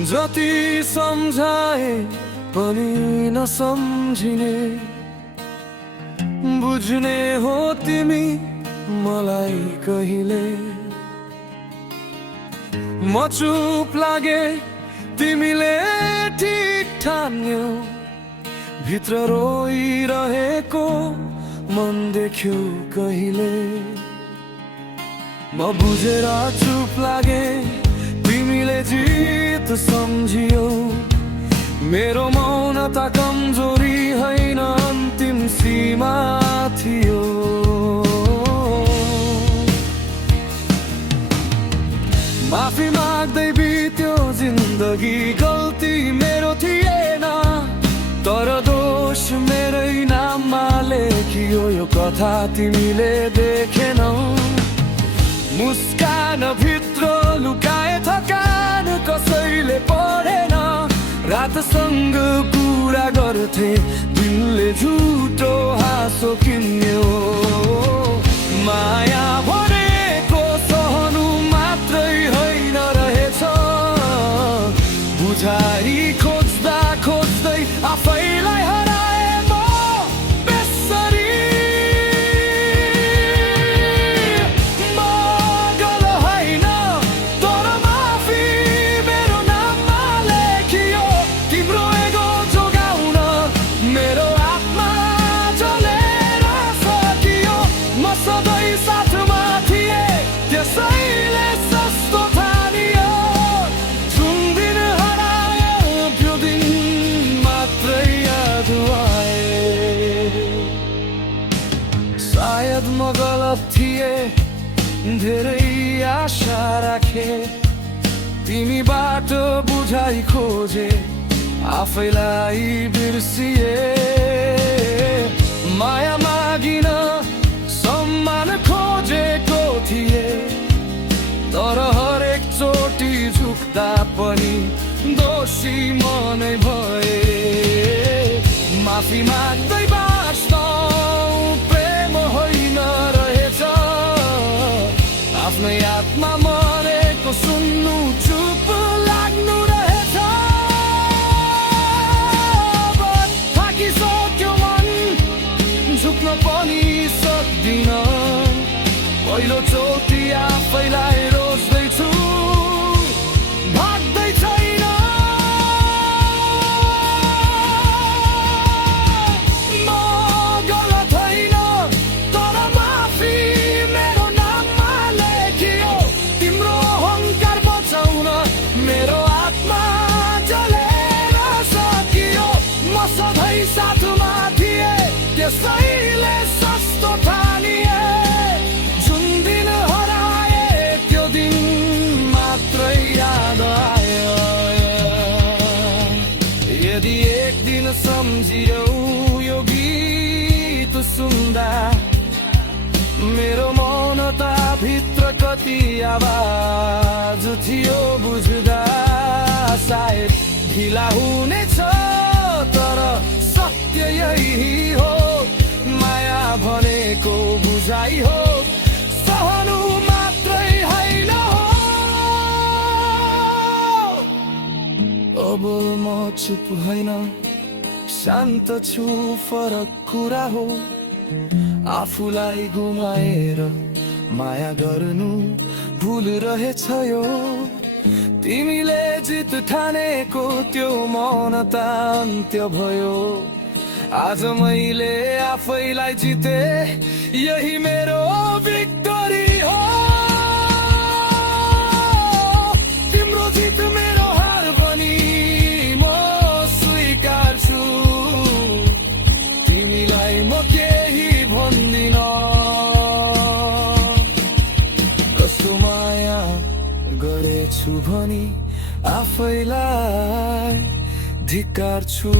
जति सम्झाए पनि नसम्झिने बुझ्ने हो तिमी मलाई कहिले। म चुप लागे तिमीले ठिक ठान्यौ, भित्र रोइरहेको मन देख्यौ कहिले। म बुझेर चुप लागे तिमीले जित सम्झियौ, मेरो मौनता कमजोरी होइन अन्तिम सीमा थियो। माफी माग्दै बित्यो जिन्दगी, गल्ती मेरो थिएन, तर दोष मेरै नाममा लेखियो यो कथा तिमीले देखेनौ। मुस्कान भित्र लुकाए थकान कसैले पढेन, रातसँग कुरा गर्थे दिलले झुटो हाँसो किन्यो। माया भनेको सहनु मात्रै होइन रहेछ, बुझाइ खोज्दा खोज्दै आफैलाई हराए म बेसरी। म गलत होइन तर माफी मेरो नाममा लेखियो, तिम्रो एगो जोगाउन मेरो आत्मा जलेर सकियो। म सधैँ साथमा थिए त्यसैले सस्तो ठानियो, जुन दिन हरायो त्यो दिन मात्रै याद आए। सायद म गलत थिए, धेरै आशा राखे, तिमीबाट बुझाइ खोजे आफैलाई बिर्सिए। माया मागिन सम्मान खोजेको थिए, तर हरेक चोटि झुक्दा पनि दोषी म नै भए। माफी माग्दै बाँच्न प्रेम होइन रहेछ, आफ्नै आत्मा मरेको सुन्नु चुप लाग्नु रहेछ। थाकिसक्यो मन, झुक्न पनि सक्दिन, पहिलोचोटि आफैलाई रोज्दैछु, भाग्दै छैन। म गलत होइन तर माफी मेरो नाममा लेखियो, तिम्रो अहङ्कार बचाउन मेरो आत्मा जलेर सकियो। म सधैँ साथमा थिए त्यसैले सस्तो ठानिए, जुन दिन हराए त्यो दिन मात्रै याद आयो। यदि एक दिन सम्झियौ यो गीत सुन्दा, मेरो मौनता भित्र कति आवाज थियो बुझ्दा। सायद ढिला हुनेछ तर सत्य यही हो, माया भनेको बुझाइ हो, सहनु मात्रै होइन हो। अब म चुप होइन शान्त छु, फरक कुरा हो। आफूलाई गुमाएर माया गर्नु भुल रहेछ यो, तिमीले जित ठानेको त्यो मौनता अन्त्य भयो। आज मैले आफैलाई जिते, यही मेरो भिक्टोरी हो। तिम्रो जित मेरो हार पनि म स्वीकार्छु, तिमीलाई म केही भन्दिन। कस्तो माया गरेछु भनी आफैलाई धिक्कार्छु।